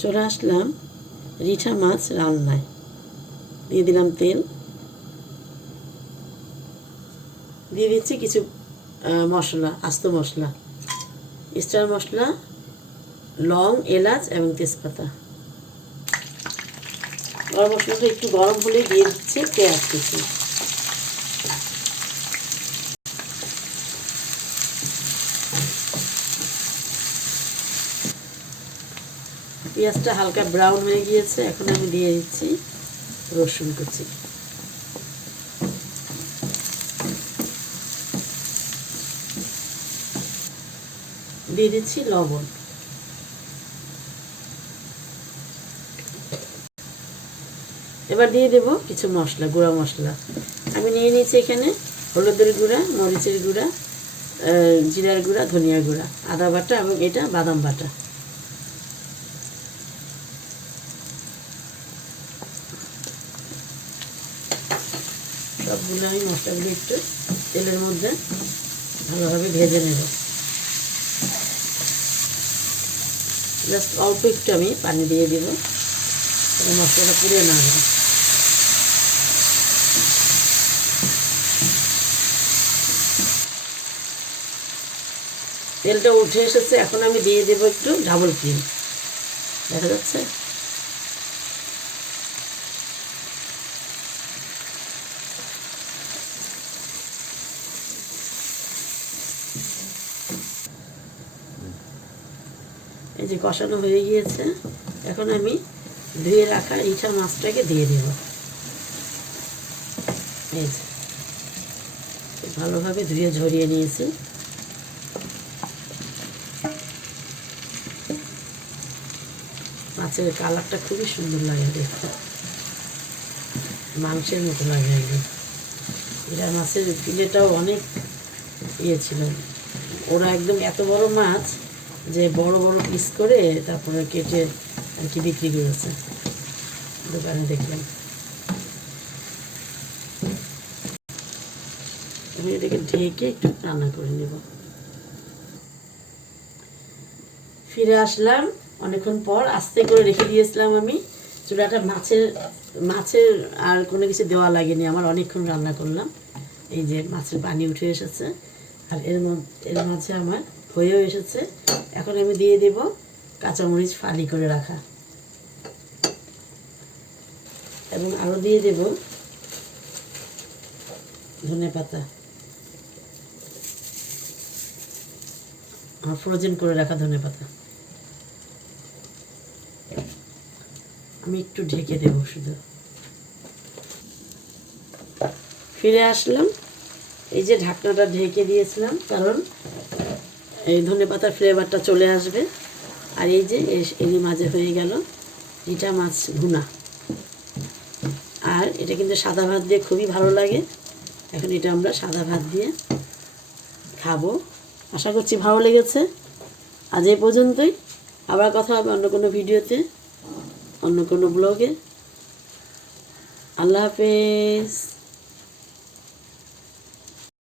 চলে আসলাম রিঠা মাছ রান্নায়। দিয়ে দিলাম তেল। দিয়ে দিচ্ছি কিছু মশলা, আস্ত মশলা। স্টার মশলা, লং, এলাচ এবং তেজপাতা। গরম মশলাটা একটু গরম হলে দিয়ে দিচ্ছে পেঁয়াজ কুচি। পেঁয়াজটা হালকা ব্রাউন হয়ে গিয়েছে, এখন আমি দিয়ে দিচ্ছি রসুন কুচি। দিয়ে দিচ্ছি লবণ। এবার দিয়ে দেব কিছু মশলা, গুঁড়া মশলা। আমি নিয়ে নিয়েছি এখানে হলুদের গুঁড়া, মরিচের গুঁড়া জিরার গুঁড়া ধনিয়া গুঁড়া, আদা বাটা এবং এটা বাদাম বাটা। সবগুলো আমি মশলাগুলো একটু তেলের মধ্যে ভালোভাবে ভেজে নেব। জাস্ট অল্প একটু আমি পানি দিয়ে দেব মশলাটা পুড়ে না যায়। তেলটা উঠে এসেছে, এখন আমি দিয়ে দেবো একটু ডাবল ক্রিম দেখা যাচ্ছে? এই যে কষানো হয়ে গিয়েছে, এখন আমি ধুয়ে রাখা ইঠা মাছটাকে দিয়ে দেব। এই ভালোভাবে ধুয়ে ঝরিয়ে নিয়েছি। মাছের কালারটা খুবই সুন্দর লাগে দেখতে। মাংসের মতো লাগে একদম। এরা মাছের ফিলেটাও অনেক ইয়ে ছিল। ওরা একদম এত বড় মাছ বড় বড় পিস করে তারপরে কেটে আর কি বিক্রি করেছে। দোকানে দেখলাম। আমি এটাকে ঢেকে একটু রান্না করে নেব। ফিরে আসলাম। অনেকক্ষণ পর আস্তে করে রেখে দিয়েছিলাম আমি। চুলাটা মাছের মাছের আর কোনো কিছু দেওয়া লাগেনি। আমার অনেকক্ষণ রান্না করলাম। এই যে মাছের পানি উঠে এসেছে। আর এর মধ্যে, এর মাঝে আমার হয়েও এসেছে। এখন আমি দিয়ে দেব কাঁচামরিচ ফালি করে রাখা। এবং আরও দিয়ে দেব ধনে পাতা। ফ্রোজেন করে রাখা ধনে পাতা। আমি একটু ঢেকে দেব শুধু। ফিরে আসলাম। এই যে ঢাকনাটা ঢেকে দিয়েছিলাম, কারণ এই ধনে পাতার ফ্লেভারটা চলে আসবে। আর এই যে এরই মাঝে হয়ে গেল এটা মাছ ভুনা। আর এটা কিন্তু সাদা ভাত দিয়ে খুবই ভালো লাগে। এখন এটা আমরা সাদা ভাত দিয়ে খাব। আশা করছি ভালো লেগেছে। আজ এই পর্যন্তই। আবার কথা হবে অন্য কোনো ভিডিওতে, অন্য কোনো ব্লগে। আল্লাহ হাফেজ।